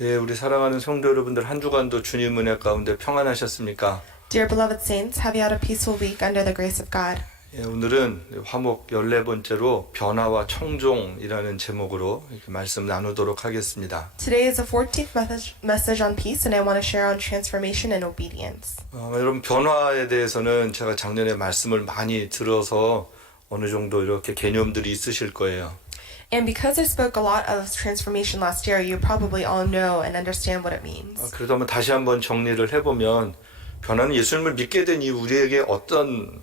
예, 우리 사랑하는 성도 여러분들 한 주간도 주님 은혜 가운데 평안하셨습니까? Dear beloved saints, have you had a peaceful week under the grace of God? 예, 오늘은 화목 14번째로 변화와 청종이라는 제목으로 이렇게 말씀 나누도록 하겠습니다. Today is the 14th message on peace, and I want to share on transformation and obedience. 여러분 변화에 대해서는 제가 작년에 말씀을 많이 들어서 어느 정도 이렇게 개념들이 있으실 거예요. And because I spoke a lot of transformation last year, you probably all know and understand what it means. 그래도 한번 다시 한번 정리를 해보면 변화는 예수님을 믿게 된 이후 우리에게 어떤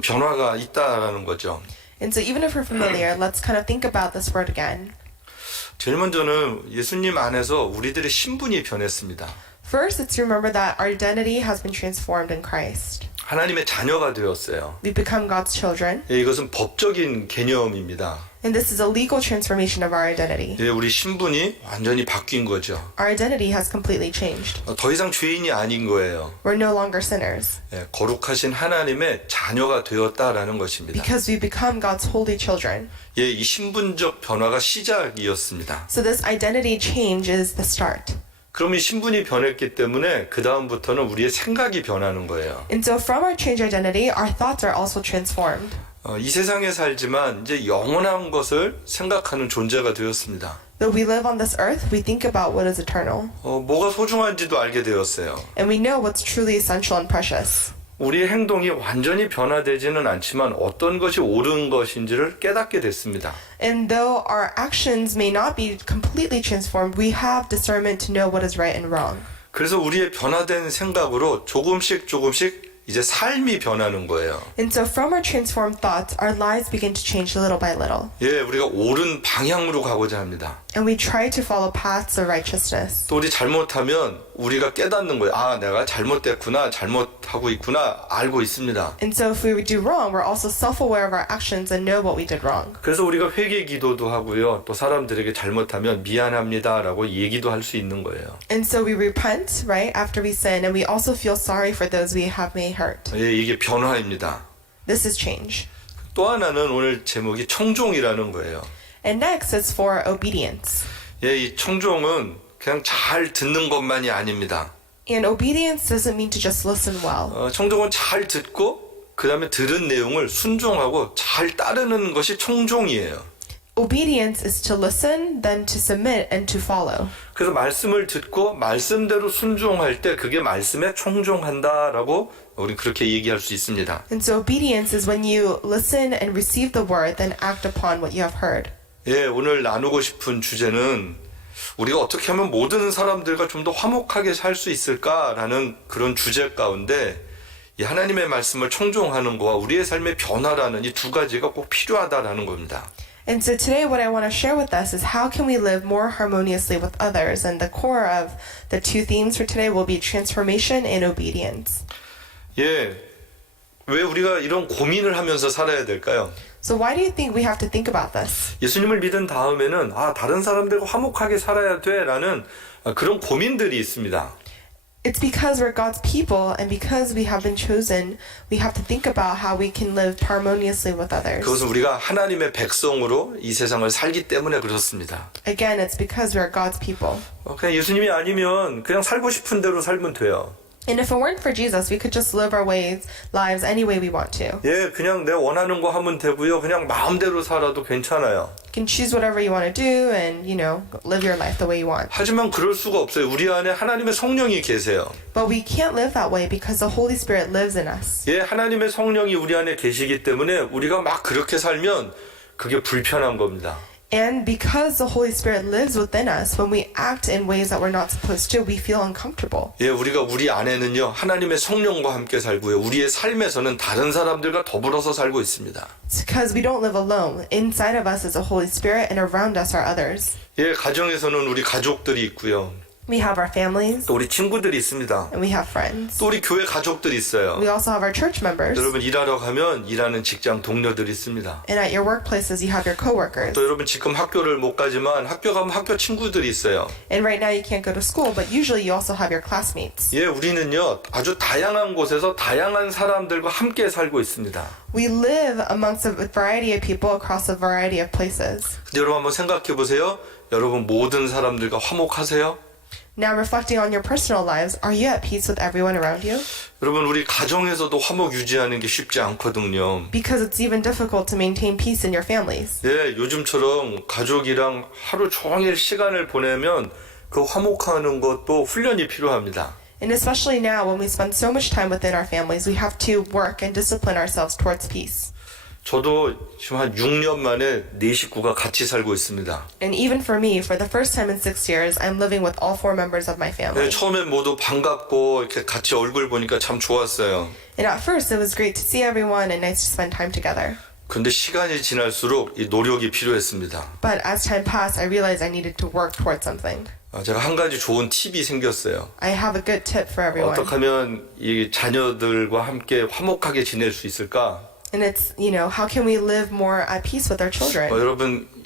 변화가 있다라는 거죠. And so even if we're familiar, let's kind of think about this word again. 제일 먼저는 예수님 안에서 우리들의 신분이 변했습니다. First, let's remember that our identity has been transformed in Christ. 하나님의 자녀가 되었어요. We've become God's children, 예, 이것은 법적인 개념입니다. and this is a legal transformation of our identity. 예, 우리 신분이 완전히 바뀐 거죠. Our identity has completely changed. 더 이상 죄인이 아닌 거예요. We're no longer sinners 예, 거룩하신 하나님의 자녀가 되었다라는 것입니다. because we become God's holy children. 예, 이 신분적 변화가 시작이었습니다. So this identity change is the start. 그럼 이 신분이 변했기 때문에 그 다음부터는 우리의 생각이 변하는 거예요. And so from our changed identity, our thoughts are also transformed. 이 세상에 살지만 이제 영원한 것을 생각하는 존재가 되었습니다. Though we live on this earth, we think about what is eternal. 뭐가 소중한지도 알게 되었어요. And we know what's truly essential and precious. 우리의 행동이 완전히 변화되지는 않지만 어떤 것이 옳은 것인지를 깨닫게 됐습니다. And though our actions may not be completely transformed, we have discernment to know what is right and wrong. 그래서 우리의 변화된 생각으로 조금씩 이제 삶이 변하는 거예요. And so from our transformed thoughts, our lives begin to change little by little. 예, 우리가 옳은 방향으로 가고자 합니다. And we try to follow paths of righteousness. 또 우리 잘못하면 우리가 깨닫는 거예요. 아, 내가 잘못됐구나, 잘못하고 있구나, 알고 있습니다. And so if we do wrong, we're also self-aware of our actions and know what we did wrong. 그래서 우리가 회개 기도도 하고요. 또 사람들에게 잘못하면 미안합니다라고 얘기도 할 수 있는 거예요. And so we repent, right, after we sin, and we also feel sorry for those we have made hurt. 예, 이게 변화입니다. This is change. 또 하나는 오늘 제목이 청종이라는 거예요. And next is for obedience. 예, 이 청종은 그냥 잘 듣는 것만이 아닙니다. And obedience doesn't mean to just listen well. 청종은 잘 듣고 그 다음에 들은 내용을 순종하고 잘 따르는 것이 청종이에요. Obedience is to listen, then to submit, and to follow. 그래서 말씀을 듣고 말씀대로 순종할 때 그게 말씀에 청종한다라고 우리 그렇게 얘기할 수 있습니다. And so obedience is when you listen and receive the word, then act upon what you have heard. 예, 오늘 나누고 싶은 주제는 우리가 어떻게 하면 모든 사람들과 좀 더 화목하게 살 수 있을까라는 그런 주제 가운데 이 하나님의 말씀을 청종하는 것과 우리의 삶의 변화라는 이 두 가지가 꼭 필요하다라는 겁니다. And so today what I want to share with us is how can we live more harmoniously with others? And the core of the two themes for today will be transformation and obedience. 예, 왜 우리가 이런 고민을 하면서 살아야 될까요? So why do you think we have to think about this? 예수님을 믿은 다음에는 다른 사람들과 화목하게 살아야 돼라는 그런 고민들이 있습니다. It's because we're God's people, and because we have been chosen, we have to think about how we can live harmoniously with others. 그것은 우리가 하나님의 백성으로 이 세상을 살기 때문에 그렇습니다. Again, it's because we're God's people. 그냥 예수님이 아니면 그냥 살고 싶은 대로 살면 돼요. And if it weren't for Jesus, we could just live our lives any way we want to. 예, 그냥 내가 원하는 거 하면 되고요. 그냥 마음대로 살아도 괜찮아요. You can choose whatever you want to do and, live your life the way you want. 하지만 그럴 수가 없어요. 우리 안에 하나님의 성령이 계세요. But we can't live that way because the Holy Spirit lives in us. 예, 하나님의 성령이 우리 안에 계시기 때문에 우리가 막 그렇게 살면 그게 불편한 겁니다. And because the Holy Spirit lives within us, when we act in ways that we're not supposed to, we feel uncomfortable. 예, 우리가 우리 안에는요, 하나님의 성령과 함께 살고요. 우리의 삶에서는 다른 사람들과 더불어서 살고 있습니다. It's because we don't live alone. Inside of us is the Holy Spirit, and around us are others. 예, 가정에서는 우리 가족들이 있고요. We have our families, 또 우리 친구들이 있습니다. and we have friends. 또 우리 교회 가족들이 있어요. We also have our church members. 여러분 일하러 가면 일하는 직장 동료들이 있습니다. And at your workplaces, you have your coworkers. 또 여러분 지금 학교를 못 가지만 학교 가면 학교 친구들이 있어요. And right now you can't go to school, but usually you also have your classmates. 예, 우리는요 아주 다양한 곳에서 다양한 사람들과 함께 살고 있습니다. We live amongst a variety of people across a variety of places. 근데 여러분 한번 생각해 보세요. 여러분 모든 사람들과 화목하세요? Now, reflecting on your personal lives, are you at peace with everyone around you? 여러분, 우리 가정에서도 화목 유지하는 게 쉽지 않거든요. Because it's even difficult to maintain peace in your families. 예, 요즘처럼 가족이랑 하루 종일 시간을 보내면 그 화목하는 것도 훈련이 필요합니다. And especially now, when we spend so much time within our families, we have to work and discipline ourselves towards peace. 저도 지금 한 6년 만에 네 식구가 같이 살고 있습니다. And even for me, for the first time in 6 years, I'm living with all 4 members of my 네, family. 처음엔 모두 반갑고 이렇게 같이 얼굴 보니까 참 좋았어요. And at first, it was great to see everyone and nice to spend time together. 근데 시간이 지날수록 이 노력이 필요했습니다. But as time passed, I realized I needed to work towards something. 제가 한 가지 좋은 팁이 생겼어요. I have a good tip for everyone. 어떻게 하면 이 자녀들과 함께 화목하게 지낼 수 있을까? And it's, how can we live more at peace with our children?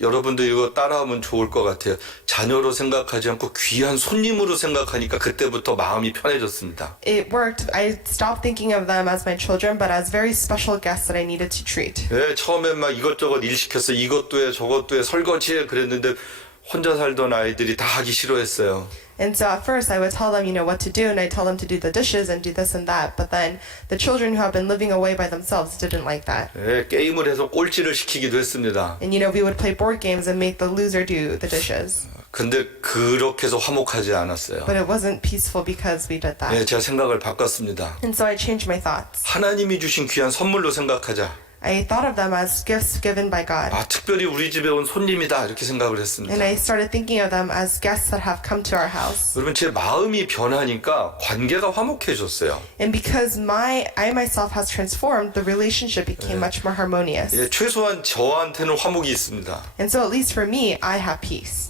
여러분도 이거 따라하면 좋을 것 같아요. 자녀로 생각하지 않고 귀한 손님으로 생각하니까 그때부터 마음이 편해졌습니다. It worked. I stopped thinking of them as my children, but as very special guests that I needed to treat. 네, 처음엔 막 이것저것 일 시켰어. 이것도 해, 저것도 해, 설거지해 그랬는데 혼자 살던 아이들이 다 하기 싫어했어요. And so at first I would tell them, what to do, and I'd tell them to do the dishes and do this and that. But then the children who have been living away by themselves didn't like that. 네, 게임을 해서 꼴찌를 시키기도 했습니다. And we would play board games and make the loser do the dishes. 근데 그렇게 해서 화목하지 않았어요. But it wasn't peaceful because we did that. 네, 제가 생각을 바꿨습니다. And so I changed my thoughts. 하나님이 주신 귀한 선물로 생각하자. I thought of them as gifts given by God. 특별히 우리 집에 온 손님이다 이렇게 생각을 했습니다. And I started thinking of them as guests that have come to our house. 여러분 제 마음이 변하니까 관계가 화목해졌어요. And because I myself has transformed, the relationship became much more harmonious. 예, 최소한 저한테는 화목이 있습니다. And so at least for me, I have peace.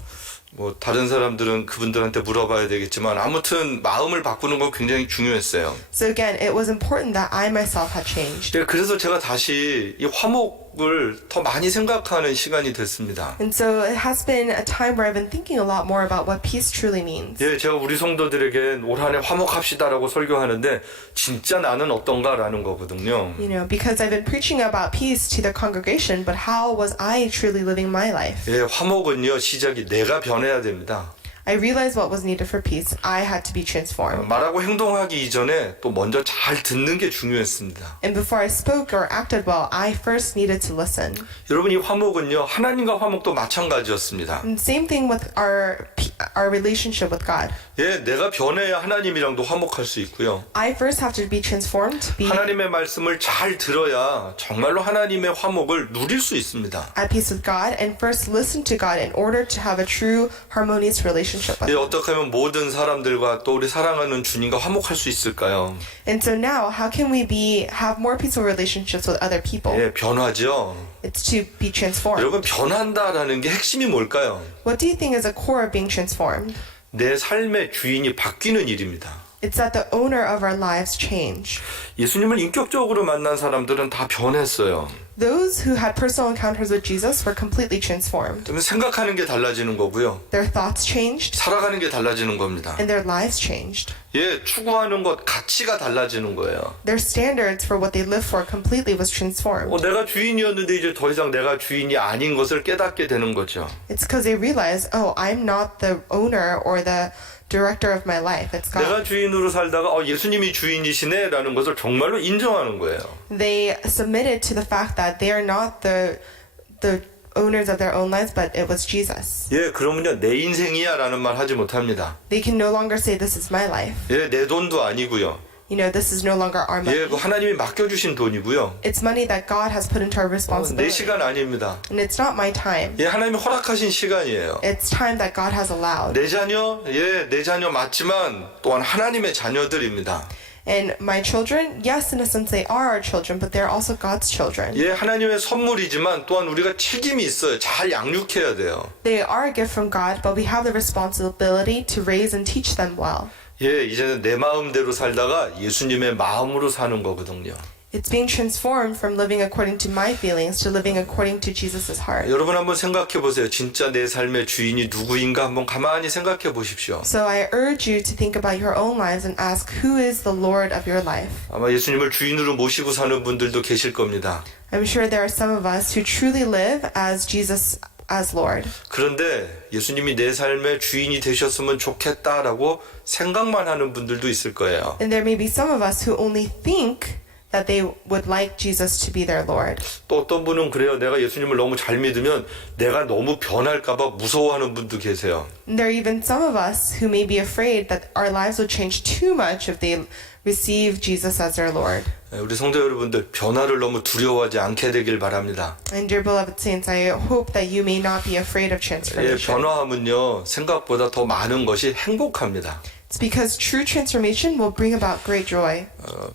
뭐 다른 사람들은 그분들한테 물어봐야 되겠지만 아무튼 마음을 바꾸는 건 굉장히 중요했어요. So again, it was important that I myself had changed. 예, 그래서 제가 다시 이 화목을 더 많이 생각하는 시간이 됐습니다. And so it has been a time where I've been thinking a lot more about what peace truly means. 예, 제가 우리 성도들에게 올 한 해 화목합시다라고 설교하는데 진짜 나는 어떤가라는 거거든요. Because I've been preaching about peace to the congregation, but how was I truly living my life? 예, 화목은요 시작이 내가 변해야 됩니다. I realized what was needed for peace. I had to be transformed. 말하고 행동하기 이전에 또 먼저 잘 듣는 게 중요했습니다. And before I spoke or acted well, I first needed to listen. 여러분 이 화목은요 하나님과 화목도 마찬가지였습니다. And same thing with our relationship with God. 예, 내가 변해야 하나님이랑도 화목할 수 있고요. I first have to be transformed to be 하나님의 말씀을 잘 들어야 정말로 하나님의 화목을 누릴 수 있습니다. at peace with God, and first listen to God in order to have a true harmonious relationship with 예, Him. 어떻게 하면 모든 사람들과 또 우리 사랑하는 주님과 화목할 수 있을까요? And so now, how can we have more peaceful relationships with other people? 예, 변화죠. It's to be transformed. 여러분 변한다라는 게 핵심이 뭘까요? What do you think is a core of being transformed? 내 삶의 주인이 바뀌는 일입니다. It's that the owner of our lives change. 예수님을 인격적으로 만난 사람들은 다 변했어요. Those who had personal encounters with Jesus were completely transformed. 그러면 생각하는 게 달라지는 거고요. Their thoughts changed, 살아가는 게 달라지는 겁니다. and their lives changed. 예, 추구하는 것 가치가 달라지는 거예요. Their standards for what they live for completely was transformed. 내가 주인이었는데 이제 더 이상 내가 주인이 아닌 것을 깨닫게 되는 거죠. It's because they realize, I'm not the owner or the director of my life. It's God. 내가 주인으로 살다가 예수님이 주인이시네라는 것을 정말로 인정하는 거예요. They submitted to the fact that they are not the owners of their own lives, but it was Jesus. 예, 그러면요 내 인생이야라는 말 하지 못합니다. They can no longer say this is my life. 예, 내 돈도 아니고요. This is no longer our money. 예, 그 하나님이 맡겨주신 돈이고요. It's money that God has put into our 내 responsibility. 시간 아닙니다. And it's not my time. 예, 하나님이 허락하신 시간이에요. It's time that God has allowed. 내 자녀, 내 자녀 맞지만 또한 하나님의 자녀들입니다. And my children, yes, in a sense they are our children, but they're also God's children. 예, 하나님의 선물이지만 또한 우리가 책임이 있어요. 잘 양육해야 돼요. They are a gift from God, but we have the responsibility to raise and teach them well. 예, 이제는 내 마음대로 살다가 예수님의 마음으로 사는 거거든요. It's being transformed from living according to my feelings to living according to Jesus' heart. 여러분 한번 생각해 보세요. 진짜 내 삶의 주인이 누구인가 한번 가만히 생각해 보십시오. So I urge you to think about your own lives and ask, who is the Lord of your life? 아마 예수님을 주인으로 모시고 사는 분들도 계실 겁니다. I'm sure there are some of us who truly live as Jesus as Lord. 그런데 예수님이 내 삶의 주인이 되셨으면 좋겠다라고 생각만 하는 분들도 있을 거예요. And there may be some of us who only think that they would like Jesus to be their Lord. 또 어떤 분은 그래요. 내가 예수님을 너무 잘 믿으면 내가 너무 변할까 봐 무서워하는 분도 계세요. And there are even some of us who may be afraid that our lives will change too much if they receive Jesus as their Lord. 우리 성도 여러분들 변화를 너무 두려워하지 않게 되길 바랍니다. And dear beloved saints, I hope that you may not be afraid of transformation. 변화하면요 생각보다 더 많은 것이 행복합니다. It's because true transformation will bring about great joy.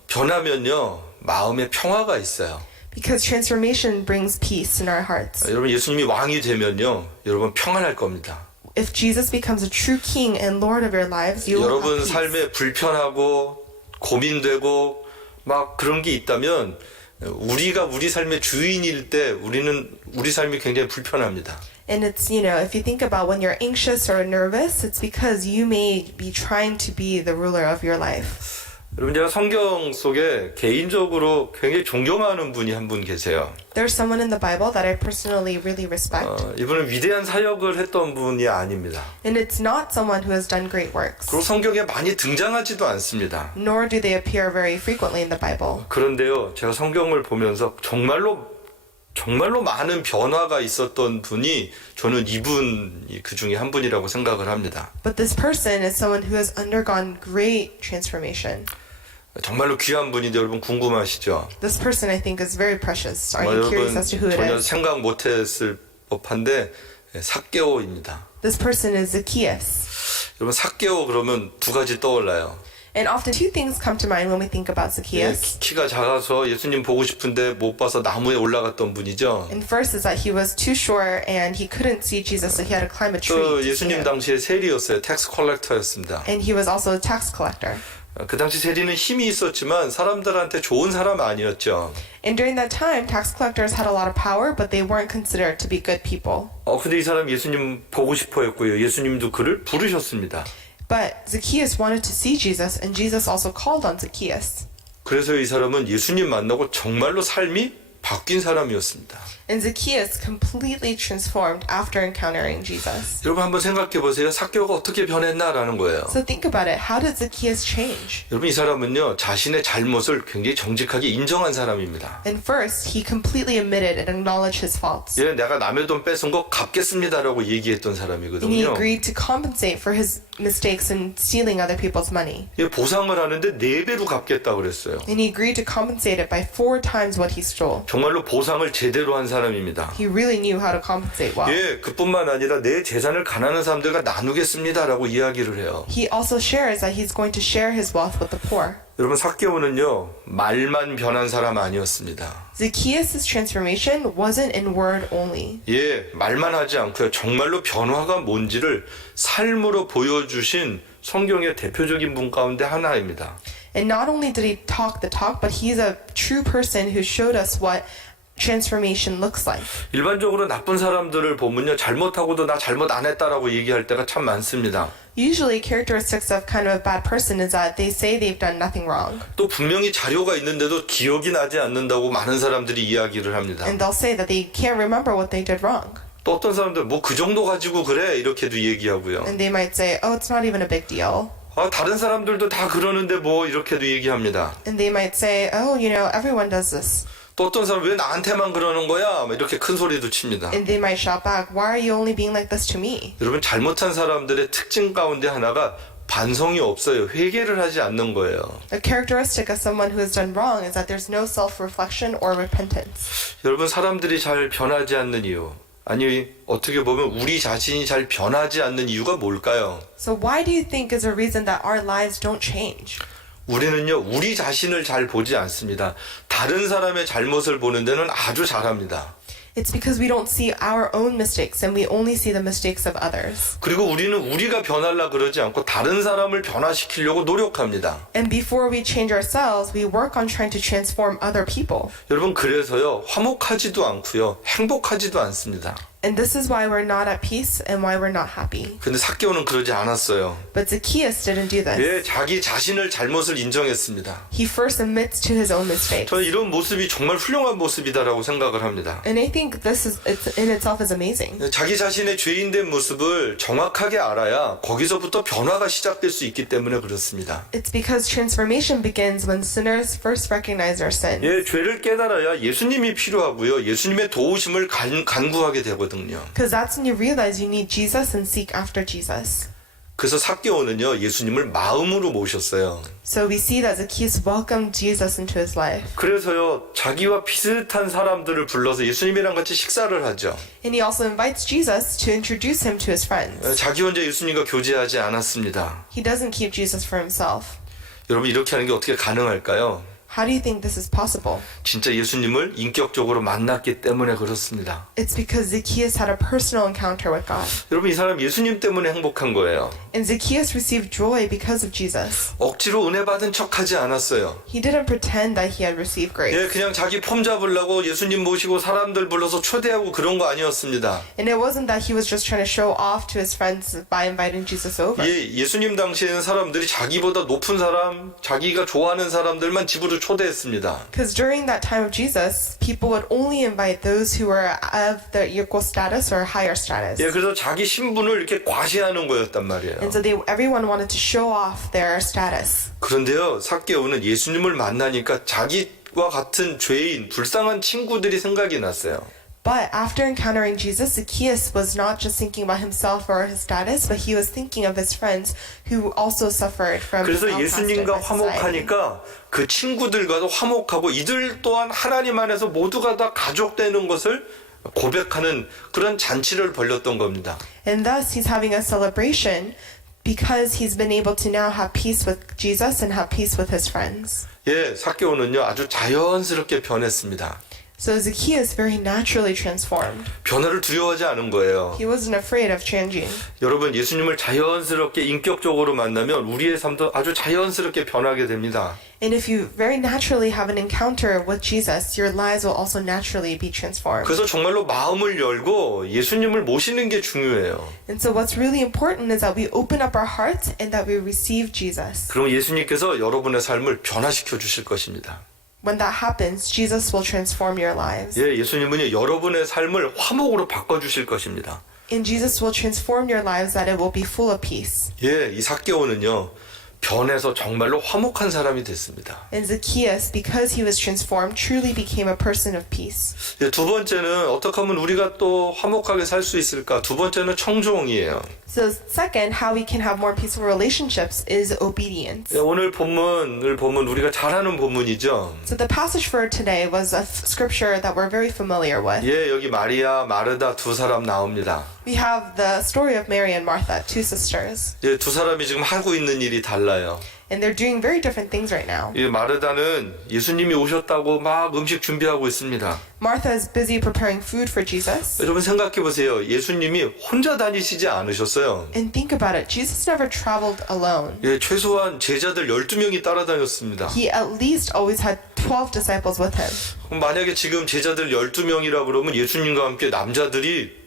변하면요 마음에 평화가 있어요. Because transformation brings peace in our hearts. 여러분 예수님이 왕이 되면요 여러분 평안할 겁니다. If Jesus becomes a true king and Lord of your lives, you will have 여러분 peace. 삶에 불편하고 고민되고 막 그런 게 있다면 우리가 우리 삶의 주인일 때 우리는 우리 삶이 굉장히 불편합니다. And it's, if you think about when you're anxious or nervous, it's because you may be trying to be the ruler of your life. 여러분 제가 성경 속에 개인적으로 굉장히 존경하는 분이 한 분 계세요. There's someone in the Bible that I personally really respect. 이분은 위대한 사역을 했던 분이 아닙니다. And it's not someone who has done great works. 그리고 성경에 많이 등장하지도 않습니다. Nor do they appear very frequently in the Bible. 그런데요, 제가 성경을 보면서 정말로 많은 변화가 있었던 분이 저는 이분이 그 중에 한 분이라고 생각을 합니다. But this person is someone who has undergone great transformation. 정말로 귀한 분인데 여러분 궁금하시죠? This person I think is very precious. Are you curious 여러분 as to who it 전혀 is? 생각 못했을 법한데 삭개오입니다. This person is Zacchaeus. 여러분 삭개오 그러면 두 가지 떠올라요. And often two things come to mind when we think about Zacchaeus. 키가 작아서 예수님 보고 싶은데 못 봐서 나무에 올라갔던 분이죠. And first is that he was too short and he couldn't see Jesus, so he had to climb a tree. 또 to see 예수님 him. 당시에 세리였어요. 텍스 컬렉터였습니다. And he was also a tax collector. 그 당시 세리는 힘이 있었지만 사람들한테 좋은 사람 아니었죠. And during that time, tax collectors had a lot of power, but they weren't considered to be good people. 근데 이 사람 예수님 보고 싶어 했고요. 예수님도 그를 부르셨습니다. But Zacchaeus wanted to see Jesus, and Jesus also called on Zacchaeus. 그래서 이 사람은 예수님 만나고 정말로 삶이 바뀐 사람이었습니다. And Zacchaeus completely transformed after encountering Jesus. 여러분 한번 생각해 보세요. 삭개오가 어떻게 변했나라는 거예요. So think about it. How did Zacchaeus change? 여러분 이 사람은요. 자신의 잘못을 굉장히 정직하게 인정한 사람입니다. And first, he completely admitted and acknowledged his faults. 예, 내가 남의 돈 뺏은 거 갚겠습니다라고 얘기했던 And he 사람이거든요. agreed to compensate for his mistakes in stealing other people's money. 예, 보상을 하는데 4배로 갚겠다 그랬어요. And he agreed to compensate it by 4 times what he stole. 정말로 보상을 제대로 한 사람입니다. He really knew how to compensate well. 예, 그뿐만 아니라 내 재산을 가난한 사람들과 나누겠습니다라고 이야기를 해요. He also shares that he's going to share his wealth with the poor. 여러분 삭개오는요 말만 변한 사람 아니었습니다. Zacchaeus' transformation wasn't in word only. 예, 말만 하지 않고요 정말로 변화가 뭔지를 삶으로 보여주신 성경의 대표적인 분 가운데 하나입니다. And not only did he talk the talk, but he's a true person who showed us what transformation looks like. 일반적으로 나쁜 사람들을 보면요 잘못하고도 나 잘못 안 했다라고 얘기할 때가 참 많습니다. Usually, characteristics of kind of a bad person is that they say they've done nothing wrong. 또 분명히 자료가 있는데도 기억이 나지 않는다고 많은 사람들이 이야기를 합니다. And they'll say that they can't remember what they did wrong. 또 어떤 사람들 뭐 그 정도 가지고 그래 이렇게도 얘기하고요. And they might say, oh, it's not even a big deal. 다른 사람들도 다 그러는데 뭐 이렇게도 얘기합니다. And they might say, oh, everyone does this. 또 어떤 사람 왜 나한테만 그러는 거야? 막 이렇게 큰 소리도 칩니다. And they might shout back, why are you only being like this to me? 여러분 잘못한 사람들의 특징 가운데 하나가 반성이 없어요. 회개를 하지 않는 거예요. A characteristic of someone who has done wrong is that there's no self-reflection or repentance. 여러분 사람들이 잘 변하지 않는 이유 아니 어떻게 보면 우리 자신이 잘 변하지 않는 이유가 뭘까요? So why do you think is a reason that our lives don't change? 우리는요 우리 자신을 잘 보지 않습니다. 다른 사람의 잘못을 보는 데는 아주 잘합니다. It's because we don't see our own mistakes and we only see the mistakes of others. 그리고 우리는 우리가 변하려 그러지 않고 다른 사람을 변화시키려고 노력합니다. And before we change ourselves, we work on trying to transform other people. 여러분 그래서요 화목하지도 않고요 행복하지도 않습니다. And this is why we're not at peace and why we're not happy. 근데 삭개오는 그러지 않았어요. But Zacchaeus didn't do this. 예, 자기 자신을 잘못을 인정했습니다. He first admits to his own mistakes. 저는 이런 모습이 정말 훌륭한 모습이다라고 생각을 합니다. And I think this is in itself is amazing. 자기 자신의 죄인된 모습을 정확하게 알아야 거기서부터 변화가 시작될 수 있기 때문에 그렇습니다. It's because transformation begins when sinners first recognize their sin. 예, 죄를 깨달아야 예수님이 필요하고요. 예수님의 도우심을 간구하게 되거든요. Because that's when you realize you need Jesus and seek after Jesus. 그래서 삭개오는요, 예수님을 마음으로 모셨어요. So we see that Zacchaeus welcomed Jesus into his life. 그래서요, 자기와 비슷한 사람들을 불러서 예수님이랑 같이 식사를 하죠. And he also invites Jesus to introduce him to his friends. 자기 혼자 예수님과 교제하지 않았습니다. He doesn't keep Jesus for himself. 여러분, 이렇게 하는 게 어떻게 가능할까요? How do you think this is possible? 진짜 예수님을 인격적으로 만났기 때문에 그렇습니다. It's because Zacchaeus had a personal encounter with God. 여러분, 이 사람 예수님 때문에 행복한 거예요. And Zacchaeus received joy because of Jesus. 억지로 은혜 받은 척하지 않았어요. He didn't pretend that he had received grace. 예, 그냥 자기 폼 잡으려고 예수님 모시고 사람들 불러서 초대하고 그런 거 아니었습니다. And it wasn't that he was just trying to show off to his friends by inviting Jesus over. 예, 예수님 당시에는 사람들이 자기보다 높은 사람, 자기가 좋아하는 사람들만 집으로 초대했습니다. Because during that time of Jesus, people would only invite those who were of the equal status or higher status. 예, 그래서 자기 신분을 이렇게 과시하는 거였단 말이에요. And so everyone wanted to show off their status. 그런데요, 삭개오는 예수님을 만나니까 자기와 같은 죄인, 불쌍한 친구들이 생각이 났어요. But after encountering Jesus, Zacchaeus was not just thinking about himself or his status, but he was thinking of his friends who also suffered from 그래서 outcasted 예수님과 by society. 화목하니까 그 친구들과도 화목하고 이들 또한 하나님 안에서 모두가 다 가족되는 것을 고백하는 그런 잔치를 벌였던 겁니다. And thus he's having a celebration because he's been able to now have peace with Jesus and have peace with his friends. 예, 삭개오는요 아주 자연스럽게 변했습니다. So Zacchaeus very naturally transformed. 변화를 두려워하지 않은 거예요. He wasn't afraid of changing. 여러분, 예수님을 자연스럽게 인격적으로 만나면 우리의 삶도 아주 자연스럽게 변하게 됩니다. And if you very naturally have an encounter with Jesus, your lives will also naturally be transformed. 그래서 정말로 마음을 열고 예수님을 모시는 게 중요해요. And so what's really important is that we open up our hearts and that we receive Jesus. 그럼 예수님께서 여러분의 삶을 변화시켜 주실 것입니다. When that happens, Jesus will transform your lives. 예, 예수님은 여러분의 삶을 화목으로 바꿔 주실 것입니다. And Jesus will transform your lives that it will be full of peace. 예, 이 삭개오는요 변해서 정말로 화목한 사람이 됐습니다. And Zacchaeus, because he was transformed, truly became a person of peace. 예, 두 번째는 어떻게 하면 우리가 또 화목하게 살 수 있을까? 두 번째는 청종이에요. So second, how we can have more peaceful relationships is obedience. 예, 오늘 본문을 보면 우리가 잘 아는 본문이죠. So the passage for today was a scripture that we're very familiar with. 예, 여기 마리아, 마르다 두 사람 나옵니다. We have the story of Mary and Martha, two sisters. 예, 두 사람이 지금 하고 있는 일이 달라요. And they're doing very different things right now. 예, 마르다는 예수님이 오셨다고 막 음식 준비하고 있습니다. Martha is busy preparing food for Jesus. 여러분 생각해 보세요. 예수님이 혼자 다니시지 않으셨어요. And think about it, Jesus never traveled alone. 예, 최소한 제자들 12명이 따라다녔습니다. He at least always had 12 disciples with him. 그럼 만약에 지금 제자들 12명이라 그러면 예수님과 함께 남자들이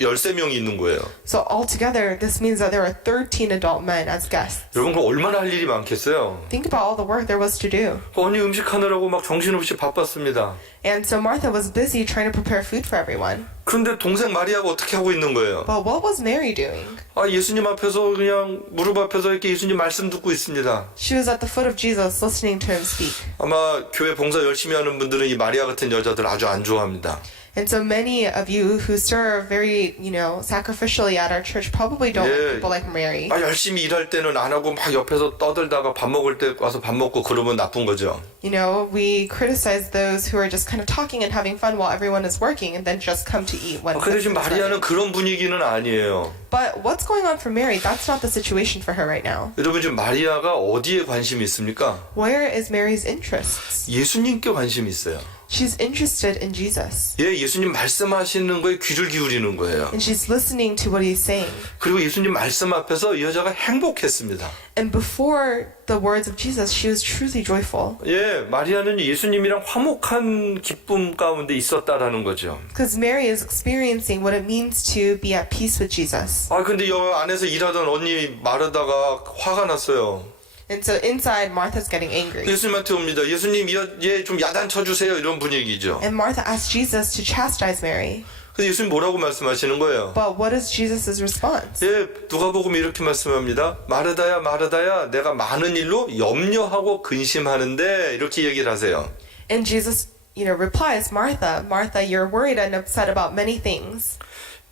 13명이 있는 거예요. So altogether, this means that there are 13 adult men as guests. 여러분 그럼 얼마나 할 일이 많겠어요? Think about all the work there was to do. 언니 음식하느라고 막 정신없이 바빴습니다. And so Martha was busy trying to prepare food for everyone. 그런데 동생 마리아가 어떻게 하고 있는 거예요? But what was Mary doing? 아, 예수님 앞에서 그냥 무릎 앞에서 이렇게 예수님 말씀 듣고 있습니다. She was at the foot of Jesus listening to him speak. 아마 교회 봉사 열심히 하는 분들은 이 마리아 같은 여자들 아주 안 좋아합니다. And so many of you who serve very, sacrificially at our church probably don't like people like Mary. 아, 열심히 일할 때는 안 하고 막 옆에서 떠들다가 밥 먹을 때 와서 밥 먹고 그러면 나쁜 거죠. We criticize those who are just kind of talking and having fun while everyone is working and then just come to eat when 근데 지금 마리아는 그런 분위기는 아니에요. But what's going on for Mary? That's not the situation for her right now. 여러분 지금 마리아가 어디에 관심이 있습니까? Where is Mary's interests? 예수님께 관심이 있어요. She's interested in Jesus. 예, 예수님 말씀하시는 거에 귀를 기울이는 거예요. And she's listening to what he's saying. 그리고 예수님 말씀 앞에서 이 여자가 행복했습니다. And before the words of Jesus, she was truly joyful. 예, 마리아는 예수님이랑 화목한 기쁨 가운데 있었다라는 거죠. Because Mary is experiencing what it means to be at peace with Jesus. 아, 근데 여 안에서 일하던 언니 마르다가 화가 났어요. And so inside, Martha's getting angry. 예수님한테 옵니다. 예수님, 얘 좀 야단쳐 주세요. 이런 분위기죠. And Martha asked Jesus to chastise Mary. 근데 예수님 뭐라고 말씀하시는 거예요? But what is Jesus' response? 예, 누가복음이 이렇게 말씀합니다. 마르다야, 마르다야, 내가 많은 일로 염려하고 근심하는데 이렇게 얘기를 하세요. And Jesus, replies, Martha, Martha, you're worried and upset about many things.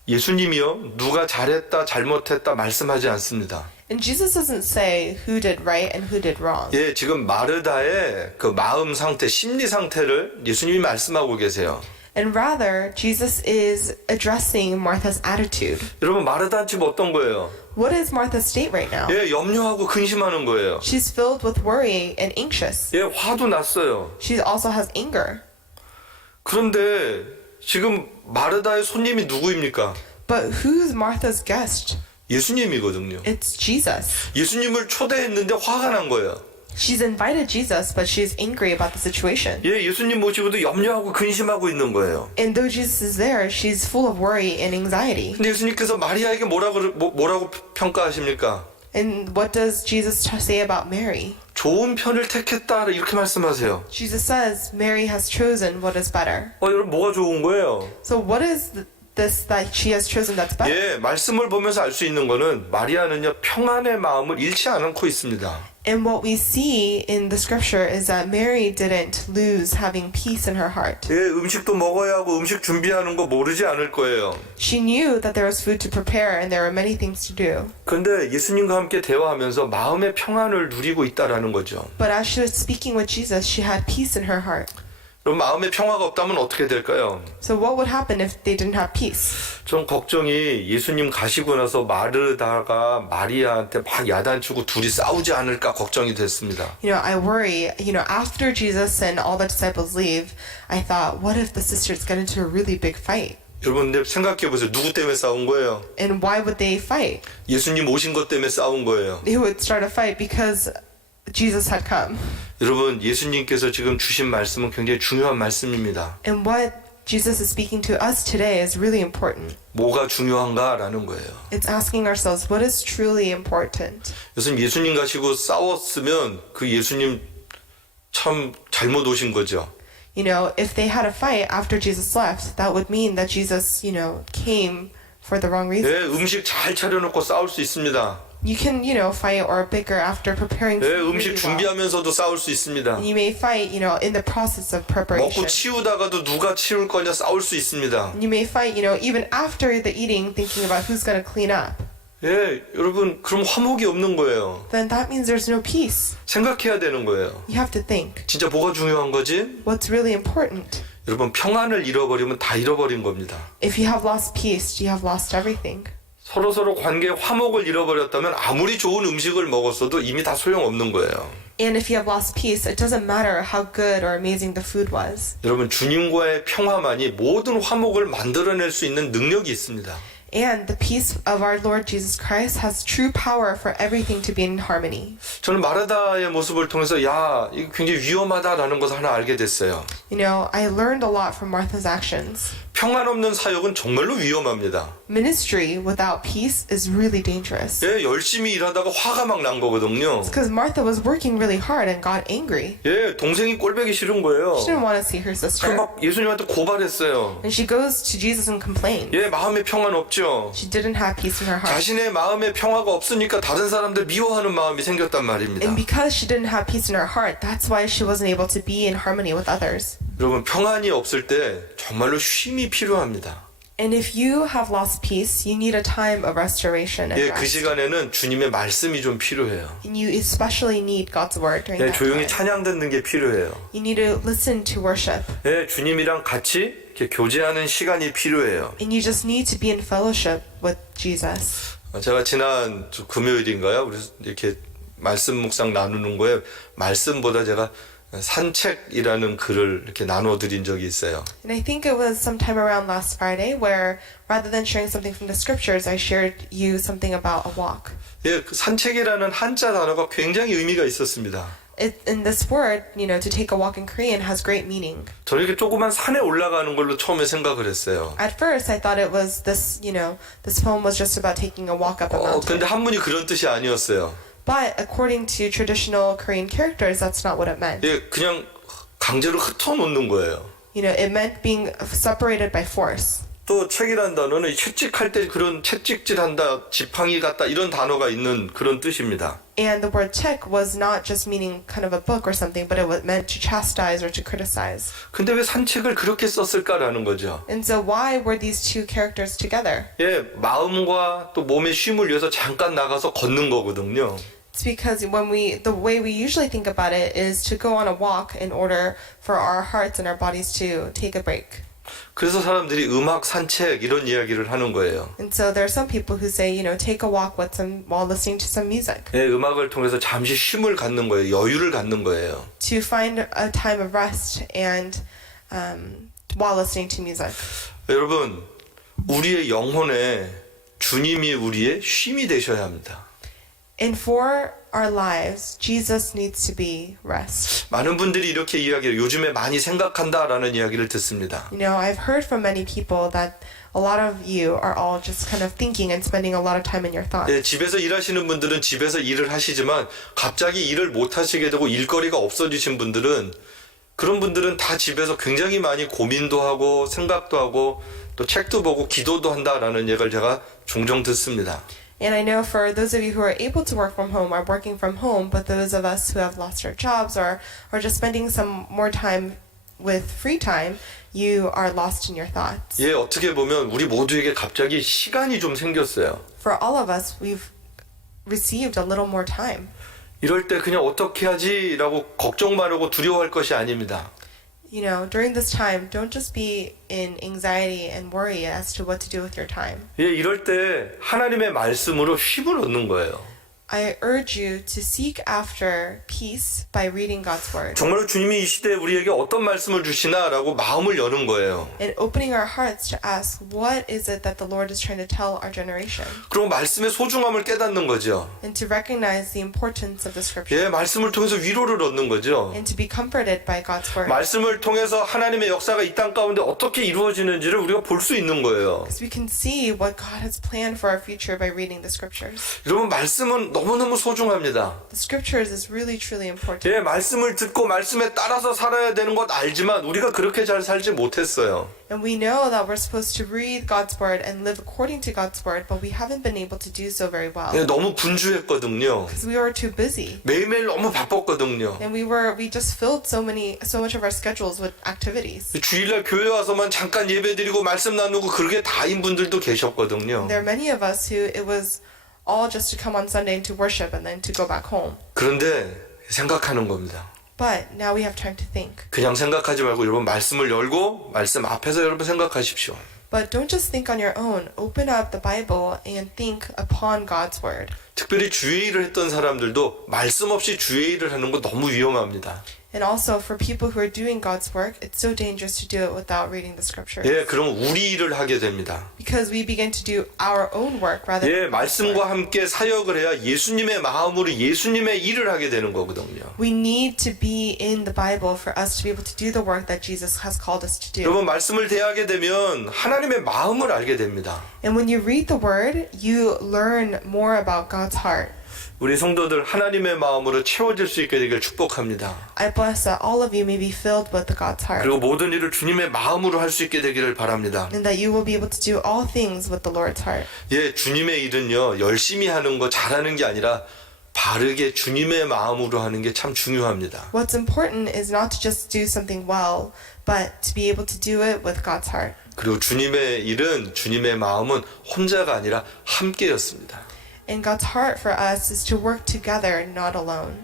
예수님이요, 누가 잘했다, 잘못했다 말씀하지 않습니다. And Jesus doesn't say who did right and who did wrong. 예, 지금 마르다의 그 마음 상태, 심리 상태를 예수님이 말씀하고 계세요. And rather, Jesus is addressing Martha's attitude. 여러분, 마르다 지금 어떤 거예요? What is Martha's state right now? 예, 염려하고 근심하는 거예요. She's filled with worry and anxious. 예, 화도 났어요. She also has anger. 그런데 지금 마르다의 손님이 누구입니까? But who's Martha's guest? 예수님이거든요. It's Jesus. 예수님을 초대했는데 화가 난 거예요. She's invited Jesus, but she's angry about the situation. 예, 예수님 모시고도 염려하고 근심하고 있는 거예요. And though Jesus is there, she's full of worry and anxiety. 근데 예수님께서 마리아에게 뭐라고 평가하십니까? And what does Jesus say about Mary? 좋은 편을 택했다 이렇게 말씀하세요. Jesus says Mary has chosen what is better. 여러분 뭐가 좋은 거예요? So what is this that she has chosen that's better? 예, 말씀을 보면서 알 수 있는 거는 마리아는요 평안의 마음을 잃지 않고 있습니다. And what we see in the scripture is that Mary didn't lose having peace in her heart. 예, 음식도 먹어야 하고 음식 준비하는 거 모르지 않을 거예요. She knew that there was food to prepare and there were many things to do. 그런데 예수님과 함께 대화하면서 마음의 평안을 누리고 있다라는 거죠. But as she was speaking with Jesus, she had peace in her heart. 그럼 마음의 평화가 없다면 어떻게 될까요? So what would happen if they didn't have peace? 좀 걱정이 예수님 가시고 나서 마르다가 마리아한테 막 야단치고 둘이 싸우지 않을까 걱정이 됐습니다. I worry, after Jesus and all the disciples leave, I thought, what if the sisters get into a really big fight? 여러분 근데 생각해 보세요. 누구 때문에 싸운 거예요? And why would they fight? 예수님 오신 것 때문에 싸운 거예요. They would start a fight because Jesus had come. 여러분 예수님께서 지금 주신 말씀은 굉장히 중요한 말씀입니다. And what Jesus is speaking to us today is really important. 뭐가 중요한가라는 거예요. It's asking ourselves, what is truly important? 예수님 가시고 싸웠으면 그 예수님 참 잘못 오신 거죠. If they had a fight after Jesus left, that would mean that Jesus, came for the wrong reason. 예, 음식 잘 차려놓고 싸울 수 있습니다. You can, fight or bicker after preparing 예, food 음식 really well. 준비하면서도 싸울 수 있습니다. And you may fight, in the process of 먹고 preparation. 치우다가도 누가 치울 거냐 싸울 수 있습니다. You may fight, even after the eating, thinking about who's going to clean up. 예, 여러분 그럼 화목이 없는 거예요. Then that means there's no peace. 생각해야 되는 거예요. You have to think, 진짜 뭐가 중요한 거지? what's really important? 여러분 평안을 잃어버리면 다 잃어버린 겁니다. If you have lost peace, you have lost everything. 서로 관계의 화목을 잃어버렸다면 아무리 좋은 음식을 먹었어도 이미 다 소용없는 거예요. And if you have lost peace, it doesn't matter how good or amazing the food was. 여러분 주님과의 평화만이 모든 화목을 만들어낼 수 있는 능력이 있습니다. And the peace of our Lord Jesus Christ has true power for everything to be in harmony. 저는 마르다의 모습을 통해서 이거 굉장히 위험하다라는 것을 하나 알게 됐어요. I learned a lot from Martha's actions. 평안 없는 사역은 정말로 위험합니다. Ministry without peace is really dangerous. 예, 열심히 일하다가 화가 막 난 거거든요. Because Martha was working really hard and got angry. 예, 동생이 꼴보기 싫은 거예요. She didn't want to see her sister. 막 예수님한테 고발했어요. And she goes to Jesus and complains. 예, 마음에 평안 없죠. She didn't have peace in her heart. 자신의 마음에 평화가 없으니까 다른 사람들 미워하는 마음이 생겼단 말입니다. And because she didn't have peace in her heart, that's why she wasn't able to be in harmony with others. 여러분 평안이 없을 때 정말로 쉼이 필요합니다. And if you have lost peace, you need a time of restoration and 예, 그 rest. 시간에는 주님의 말씀이 좀 필요해요. And you especially need God's word during 예, that 조용히 time. 찬양 듣는 게 필요해요. You need to listen to worship. 예, 주님이랑 같이 이렇게 교제하는 시간이 필요해요. And you just need to be in fellowship with Jesus. 제가 지난 금요일인가요? 우리 이렇게 말씀 묵상 나누는 거에 말씀보다 제가 산책이라는 글을 이렇게 나눠드린 적이 있어요. And I think it was sometime around last Friday where rather than sharing something from the scriptures, I shared you something about a walk. 예, 그 산책이라는 한자 단어가 굉장히 의미가 있었습니다. In this word, to take a walk in Korean has great meaning. 저는 이렇게 조그만 산에 올라가는 걸로 처음에 생각을 했어요. At first, I thought it was this, this poem was just about taking a walk up a mountain. 근데 한문이 그런 뜻이 아니었어요. But according to traditional Korean characters, that's not what it meant. 예, 그냥 강제로 흩어놓는 거예요. It meant being separated by force. 또 책이란 단어는 채찍할 때 그런 채찍질한다, 지팡이 같다 이런 단어가 있는 그런 뜻입니다. And the word check was not just meaning kind of a book or something, but it was meant to chastise or to criticize. 근데 왜 산책을 그렇게 썼을까라는 거죠. And so why were these two characters together? 예, 마음과 또 몸의 쉼을 위해서 잠깐 나가서 걷는 거거든요. It's because the way we usually think about it is to go on a walk in order for our hearts and our bodies to take a break. 그래서 사람들이 음악, 산책 이런 이야기를 하는 거예요. And so there are some people who say, take a walk while listening to some music. 예, 음악을 통해서 잠시 쉼을 갖는 거예요. 여유를 갖는 거예요. To find a time of rest and while listening to music. 여러분, 우리의 영혼에 주님이 우리의 쉼이 되셔야 합니다. And for our lives, Jesus needs to be rest. 많은 분들이 이렇게 이야기를 요즘에 많이 생각한다라는 이야기를 듣습니다. I've heard from many people that a lot of you are all just kind of thinking and spending a lot of time in your thoughts. 예, 집에서 일하시는 분들은 집에서 일을 하시지만 갑자기 일을 못 하시게 되고 일거리가 없어지신 분들은 그런 분들은 다 집에서 굉장히 많이 고민도 하고 생각도 하고 또 책도 보고 기도도 한다라는 얘기를 제가 종종 듣습니다. And I know for those of you who are able to work from home are working from home, but those of us who have lost our jobs or just spending some more time with free time, you are lost in your thoughts. 예, 어떻게 보면 우리 모두에게 갑자기 시간이 좀 생겼어요. For all of us, we've received a little more time. 이럴 때 그냥 어떻게 하지라고 걱정만 하고 두려워할 것이 아닙니다. During this time, don't just be in anxiety and worry as to what to do with your time. 예, 이럴 때 하나님의 말씀으로 쉼을 얻는 거예요. I urge you to seek after peace by reading God's word 정말로 주님이 이 시대에 우리에게 어떤 말씀을 주시나라고 마음을 여는 거예요. and opening our hearts to ask what is it that the Lord is trying to tell our generation 그리고 말씀의 소중함을 깨닫는 거죠. and to recognize the importance of the scripture 예, 말씀을 통해서 위로를 얻는 거죠. and to be comforted by God's word. 말씀을 통해서 하나님의 역사가 이 땅 가운데 어떻게 이루어지는지를 우리가 볼 수 있는 거예요. Because we can see what God has planned for our future by reading the scriptures. 여러분, 말씀은 너무너무 소중합니다. The scriptures is really truly important. 예, 말씀을 듣고 말씀에 따라서 살아야 되는 것 알지만 우리가 그렇게 잘 살지 못했어요. And we know that we're supposed to read God's word and live according to God's word, but we haven't been able to do so very well. 예, 너무 분주했거든요. Because we were too busy. 매일매일 너무 바빴거든요. And we just filled so much of our schedules with activities. 주일날 교회 와서만 잠깐 예배드리고 말씀 나누고 그렇게 다인 분들도 계셨거든요. There are many of us who it was all just to come on Sunday and to worship and then to go back home. 그런데 생각하는 겁니다. But now we have time to think. 그냥 생각하지 말고 여러분 말씀을 열고 말씀 앞에서 여러분 생각하십시오. But don't just think on your own. Open up the Bible and think upon God's word. 특별히 주의 일을 했던 사람들도 말씀 없이 주의 일을 하는 거 너무 위험합니다. And also for people who are doing God's work, it's so dangerous to do it without reading the scriptures. 예, 그럼 우리 일을 하게 됩니다. Because we begin to do our own work rather 예, than God's work. 말씀과 함께 사역을 해야 예수님의 마음으로 예수님의 일을 하게 되는 거거든요. We need to be in the Bible for us to be able to do the work that Jesus has called us to do. 여러분 말씀을 대하게 되면 하나님의 마음을 알게 됩니다. And when you read the word, you learn more about God's heart. 우리 성도들 하나님의 마음으로 채워질 수 있게 되길 축복합니다. I bless that all of you may be filled with God's heart. 그리고 모든 일을 주님의 마음으로 할 수 있게 되기를 바랍니다. And that you will be able to do all things with the Lord's heart. 예, 주님의 일은요 열심히 하는 거 잘하는 게 아니라 바르게 주님의 마음으로 하는 게 참 중요합니다. What's important is not to just do something well, but to be able to do it with God's heart. 그리고 주님의 일은 주님의 마음은 혼자가 아니라 함께였습니다. And God's heart for us is to work together, not alone.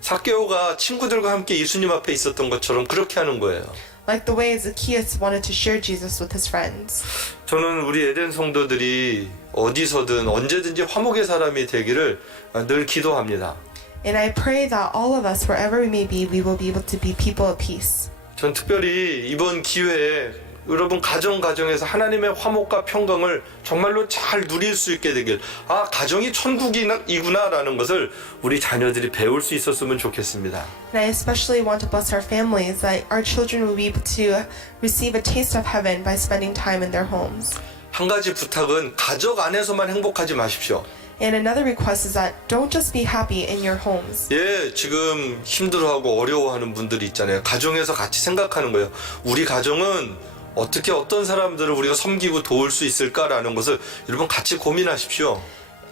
삭개오가 친구들과 함께 예수님 앞에 있었던 것처럼 그렇게 하는 거예요. Like the way Zacchaeus wanted to share Jesus with his friends. 저는 우리 에덴 성도들이 어디서든 언제든지 화목의 사람이 되기를 늘 기도합니다. And I pray that all of us, wherever we may be, we will be able to be people of peace. 전 특별히 이번 기회에 여러분 가정에서 하나님의 화목과 평강을 정말로 잘 누릴 수 있게 되길, 아, 가정이 천국이구나라는 것을 우리 자녀들이 배울 수 있었으면 좋겠습니다. And I especially want to bless our families, that our children will be able to receive a taste of heaven by spending time in their homes. 한 가지 부탁은 가족 안에서만 행복하지 마십시오. And another request is that don't just be happy in your homes. 예, 지금 힘들어하고 어려워하는 분들이 있잖아요. 가정에서 같이 생각하는 거예요. 우리 가정은 어떻게 어떤 사람들을 우리가 섬기고 도울 수 있을까라는 것을 여러분 같이 고민하십시오.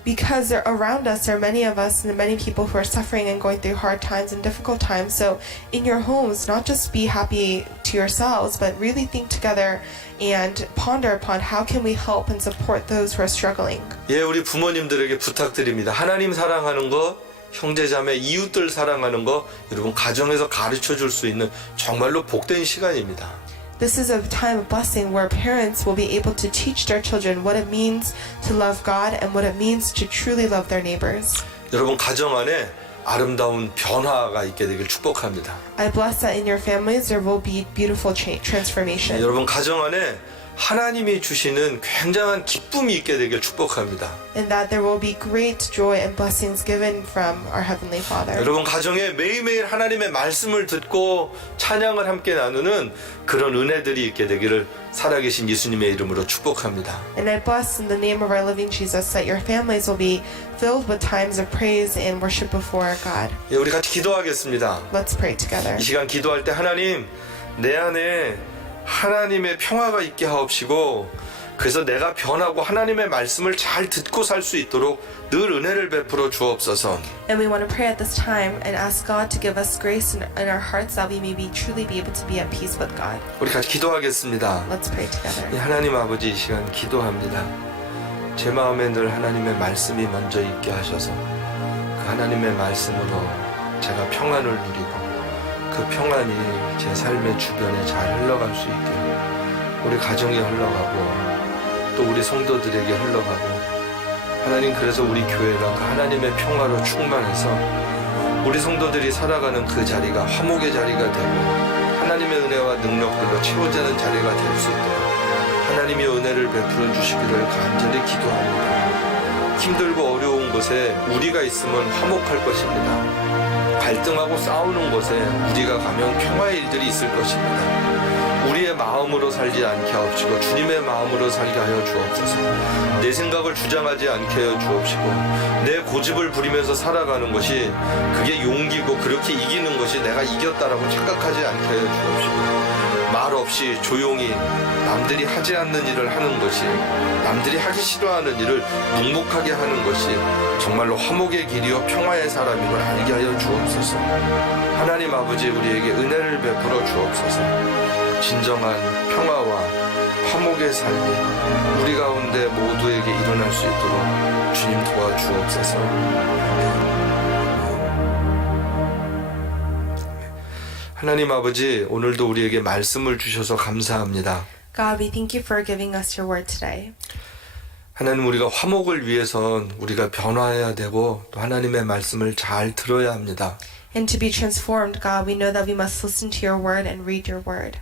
Because around us are many of us and many people who are suffering and going through hard times and difficult times. So in your homes, not just be happy to yourselves, but really think together and ponder upon how can we help and support those who are struggling. 예, 우리 부모님들에게 부탁드립니다. 하나님 사랑하는 거, 형제자매, 이웃들 사랑하는 거 여러분 가정에서 가르쳐 줄 수 있는 정말로 복된 시간입니다. This is a time of blessing where parents will be able to teach their children what it means to love God and what it means to truly love their neighbors. 여러분 가정 안에 아름다운 변화가 있게 되길 축복합니다. I bless that in your families there will be beautiful transformation. 여러분 가정 안에 하나님이 주시는 굉장한 기쁨이 있게 되길 축복합니다. And that there will be great joy and blessings given from our Heavenly Father. 여러분 가정에 매일매일 하나님의 말씀을 듣고 찬양을 함께 나누는 그런 은혜들이 있게 되기를 살아계신 예수님의 이름으로 축복합니다. And I bless in the name of our living Jesus that your families will be filled with times of praise and worship before God. 예, 우리 같이 기도하겠습니다. Let's pray together. 이 시간 기도할 때 하나님, 내 안에 하나님의 평화가 있게 하옵시고, 그래서 내가 변하고 하나님의 말씀을 잘 듣고 살 수 있도록 늘 은혜를 베풀어 주옵소서. And we want to pray at this time and ask God to give us grace in our hearts that we may be truly be able to be at peace with God. 우리 같이 기도하겠습니다. Let's pray together. 예, 하나님 아버지, 이 시간 기도합니다. 제 마음에 늘 하나님의 말씀이 먼저 있게 하셔서 그 하나님의 말씀으로 제가 평안을 누리고 그 평안이 제 삶의 주변에 잘 흘러갈 수 있게, 우리 가정에 흘러가고 또 우리 성도들에게 흘러가고, 하나님, 그래서 우리 교회가 그 하나님의 평화로 충만해서 우리 성도들이 살아가는 그 자리가 화목의 자리가 되고 하나님의 은혜와 능력들로 채워지는 자리가 될 수 있도록 하나님의 은혜를 베풀어 주시기를 간절히 기도합니다. 힘들고 어려운 곳에 우리가 있으면 화목할 것입니다. 갈등하고 싸우는 곳에 우리가 가면 평화의 일들이 있을 것입니다. 우리의 마음으로 살지 않게 하옵시고 주님의 마음으로 살게 하여 주옵소서. 내 생각을 주장하지 않게 하여 주옵시고 내 고집을 부리면서 살아가는 것이 그게 용기고 그렇게 이기는 것이 내가 이겼다라고 착각하지 않게 하여 주옵시고, 말 없이 조용히 남들이 하지 않는 일을 하는 것이, 남들이 하기 싫어하는 일을 묵묵하게 하는 것이 정말로 화목의 길이요 평화의 사람인 걸 알게 하여 주옵소서. 하나님 아버지, 우리에게 은혜를 베풀어 주옵소서. 진정한 평화와 화목의 삶이 우리 가운데 모두에게 일어날 수 있도록 주님 도와주옵소서. 하나님 아버지, 오늘도 우리에게 말씀을 주셔서 감사합니다. God, we thank you for giving us your word today. 하나님, 우리가 화목을 위해선 우리가 변화해야 되고 또 하나님의 말씀을 잘 들어야 합니다. And to be transformed, God, we know that we must listen to your word and read your word.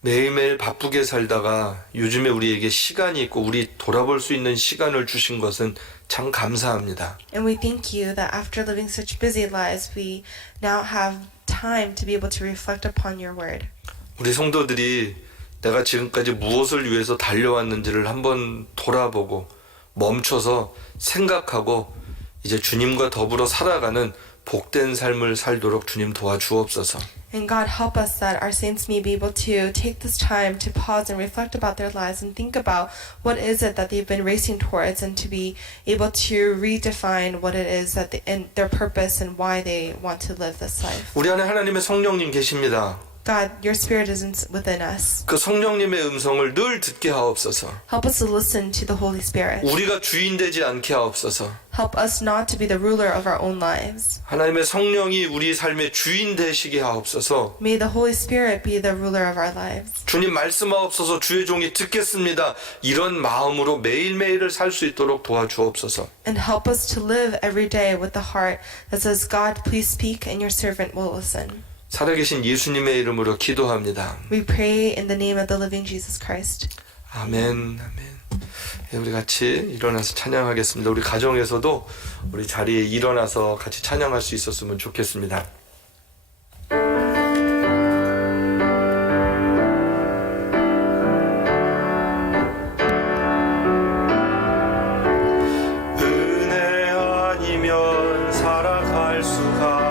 매일매일 바쁘게 살다가 요즘에 우리에게 시간이 있고 우리 돌아볼 수 있는 시간을 주신 것은 참 감사합니다. And we thank you that after living such busy lives, we now have time to be able to reflect upon your word. 우리 성도들이 내가 지금까지 무엇을 위해서 달려왔는지를 한번 돌아보고 멈춰서 생각하고 이제 주님과 더불어 살아가는 복된 삶을 살도록 주님 도와주옵소서. And God, help us that our saints may be able to take this time to pause and reflect about their lives and think about what is it that they've been racing towards, and to be able to redefine what it is that and their purpose and why they want to live this life. 우리 안에 하나님의 성령님 계십니다. God, your Spirit is within us. 그 성령님의 음성을 늘 듣게 하옵소서. Help us to listen to the Holy Spirit. 우리가 주인 되지 않게 하옵소서. Help us not to be the ruler of our own lives. 하나님의 성령이 우리 삶의 주인 되시게 하옵소서. May the Holy Spirit be the ruler of our lives. 주님 말씀하옵소서. 주의 종이 듣겠습니다. 이런 마음으로 매일매일을 살 수 있도록 도와주옵소서. And help us to live every day with the heart that says, God, please speak, and your servant will listen. 살아계신 예수님의 이름으로 기도합니다. We pray in the name of the living Jesus Christ. 아멘. 아멘. 우리 같이 일어나서 찬양하겠습니다. 우리 가정에서도 우리 자리에 일어나서 같이 찬양할 수 있었으면 좋겠습니다. 은혜 아니면 살아갈 수가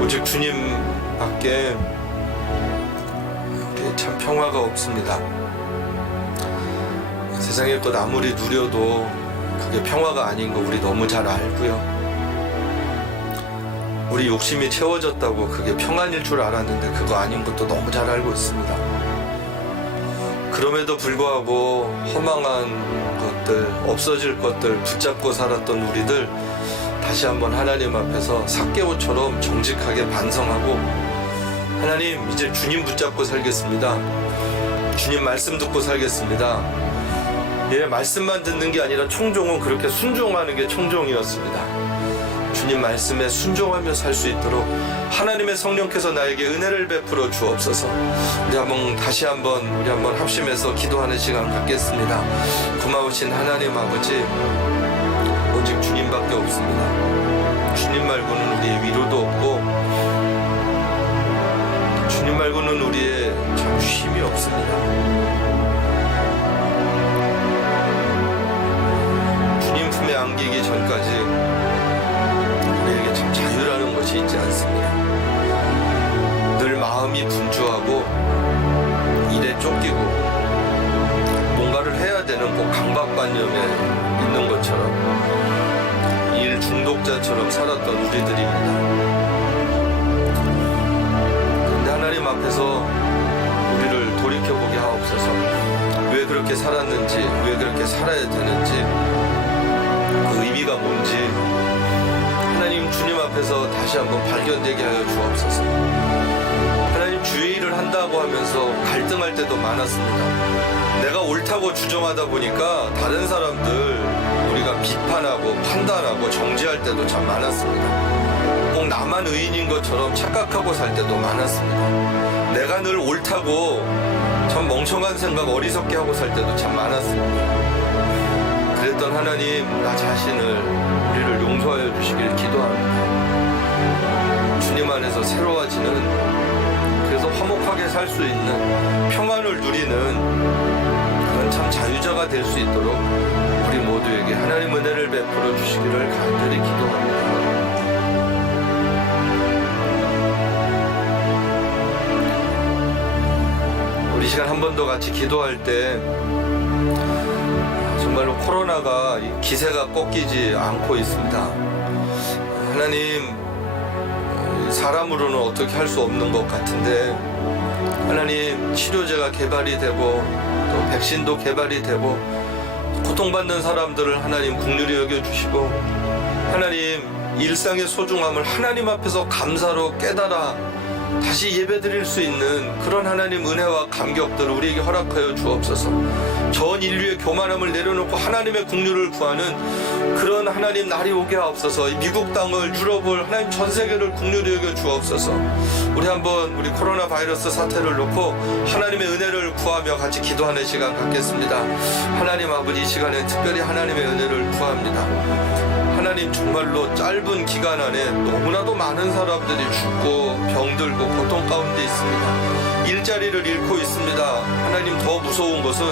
오직 주님밖에 우리 참 평화가 없습니다. 세상의 것 아무리 누려도 그게 평화가 아닌 거 우리 너무 잘 알고요. 우리 욕심이 채워졌다고 그게 평안일 줄 알았는데 그거 아닌 것도 너무 잘 알고 있습니다. 그럼에도 불구하고 허망한 것들, 없어질 것들 붙잡고 살았던 우리들 다시 한번 하나님 앞에서 삭개오처럼 정직하게 반성하고, 하나님 이제 주님 붙잡고 살겠습니다. 주님 말씀 듣고 살겠습니다. 예, 말씀만 듣는 게 아니라 청종은 그렇게 순종하는 게 청종이었습니다. 주님 말씀에 순종하며 살 수 있도록 하나님의 성령께서 나에게 은혜를 베풀어 주옵소서. 우리 다시 한번 합심해서 기도하는 시간 갖겠습니다. 고마우신 하나님 아버지, 오직 주님밖에 없습니다. 주님 말고는 우리의 위로도 없고, 주님 말고는 우리의 참 쉼이 없습니다. 주님 품에 안기기 전까지 우리에게 참 자유라는 것이 있지 않습니다. 늘 마음이 분주하고 일에 쫓기고 뭔가를 해야 되는 꼭 강박관념에 있는 것처럼 일 중독자처럼 살았던 우리들입니다. 그런데 하나님 앞에서 우리를 돌이켜보게 하옵소서. 왜 그렇게 그렇게 살았는지, 왜 그렇게 살아야 되는지, 그 의미가 뭔지 하나님 주님 앞에서 다시 한번 발견되게 하여 주옵소서. 하나님 주의 일을 한다고 하면서 갈등할 때도 많았습니다. 내가 옳다고 주장하다 보니까 다른 사람들 우리가 비판하고 판단하고 정죄할 때도 참 많았습니다. 꼭 나만 의인인 것처럼 착각하고 살 때도 많았습니다. 내가 늘 옳다고 참 멍청한 생각 어리석게 하고 살 때도 참 많았습니다. 그랬던 하나님, 나 자신을, 우리를 용서하여 주시길 기도합니다. 주님 안에서 새로워지는, 그래서 화목하게 살 수 있는, 평안을 누리는 그런 참 자유자가 될 수 있도록 우리 모두에게 하나님 은혜를 베풀어 주시기를 간절히 기도합니다. 우리 시간 한 번 더 같이 기도할 때 정말로 코로나가 기세가 꺾이지 않고 있습니다. 하나님, 사람으로는 어떻게 할 수 없는 것 같은데 하나님, 치료제가 개발이 되고 또 백신도 개발이 되고 고통받는 사람들을 하나님 긍휼히 여겨주시고, 하나님 일상의 소중함을 하나님 앞에서 감사로 깨달아 다시 예배드릴 수 있는 그런 하나님 은혜와 감격들을 우리에게 허락하여 주옵소서. 전 인류의 교만함을 내려놓고 하나님의 긍휼을 구하는 그런 하나님 날이 오게 하옵소서. 이 미국 땅을, 유럽을, 하나님 전 세계를 긍휼히 여겨 주옵소서. 우리 한번 우리 코로나 바이러스 사태를 놓고 하나님의 은혜를 구하며 같이 기도하는 시간 갖겠습니다. 하나님 아버지, 이 시간에 특별히 하나님의 은혜를 구합니다. 하나님, 정말로 짧은 기간 안에 너무나도 많은 사람들이 죽고 병들고 고통 가운데 있습니다. 일자리를 잃고 있습니다. 하나님, 더 무서운 것은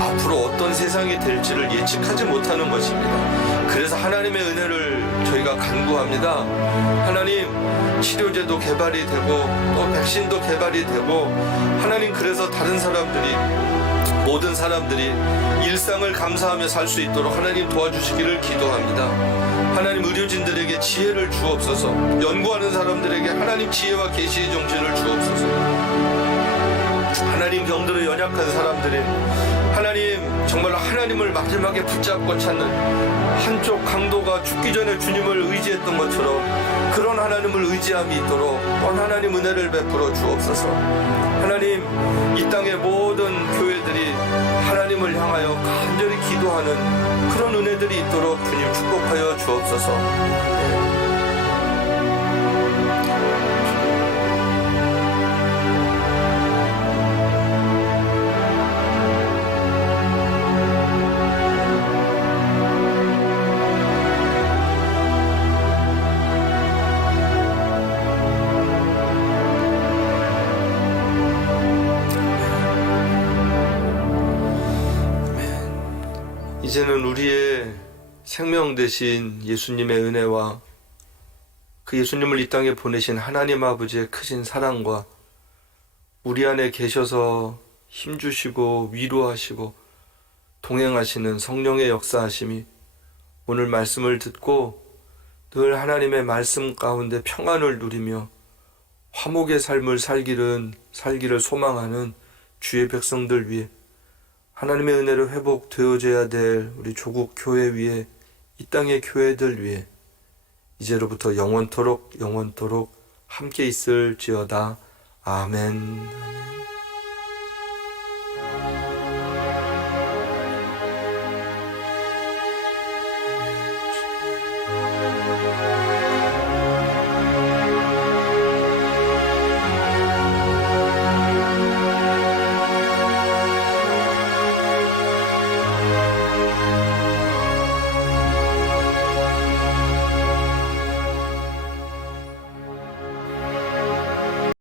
앞으로 어떤 세상이 될지를 예측하지 못하는 것입니다. 그래서 하나님의 은혜를 저희가 간구합니다. 하나님, 치료제도 개발이 되고 또 백신도 개발이 되고, 하나님, 그래서 다른 사람들이, 모든 사람들이 일상을 감사하며 살 수 있도록 하나님 도와주시기를 기도합니다. 하나님, 의료진들에게 지혜를 주옵소서. 연구하는 사람들에게 하나님 지혜와 계시의 정신을 주옵소서. 하나님, 병들어 연약한 사람들이 하나님 정말로 하나님을 마지막에 붙잡고 찾는, 한쪽 강도가 죽기 전에 주님을 의지했던 것처럼 그런 하나님을 의지함이 있도록 또 하나님 은혜를 베풀어 주옵소서. 하나님, 이 땅의 모든 교회들이 하나님을 향하여 간절히 기도하는 그런 은혜들이 있도록 주님 축복하여 주옵소서. 이제는 우리의 생명 되신 예수님의 은혜와 그 예수님을 이 땅에 보내신 하나님 아버지의 크신 사랑과 우리 안에 계셔서 힘주시고 위로하시고 동행하시는 성령의 역사하심이 오늘 말씀을 듣고 늘 하나님의 말씀 가운데 평안을 누리며 화목의 삶을 살기를 소망하는 주의 백성들 위해, 하나님의 은혜로 회복되어져야 될 우리 조국 교회 위에, 이 땅의 교회들 위에 이제로부터 영원토록 함께 있을지어다. 아멘.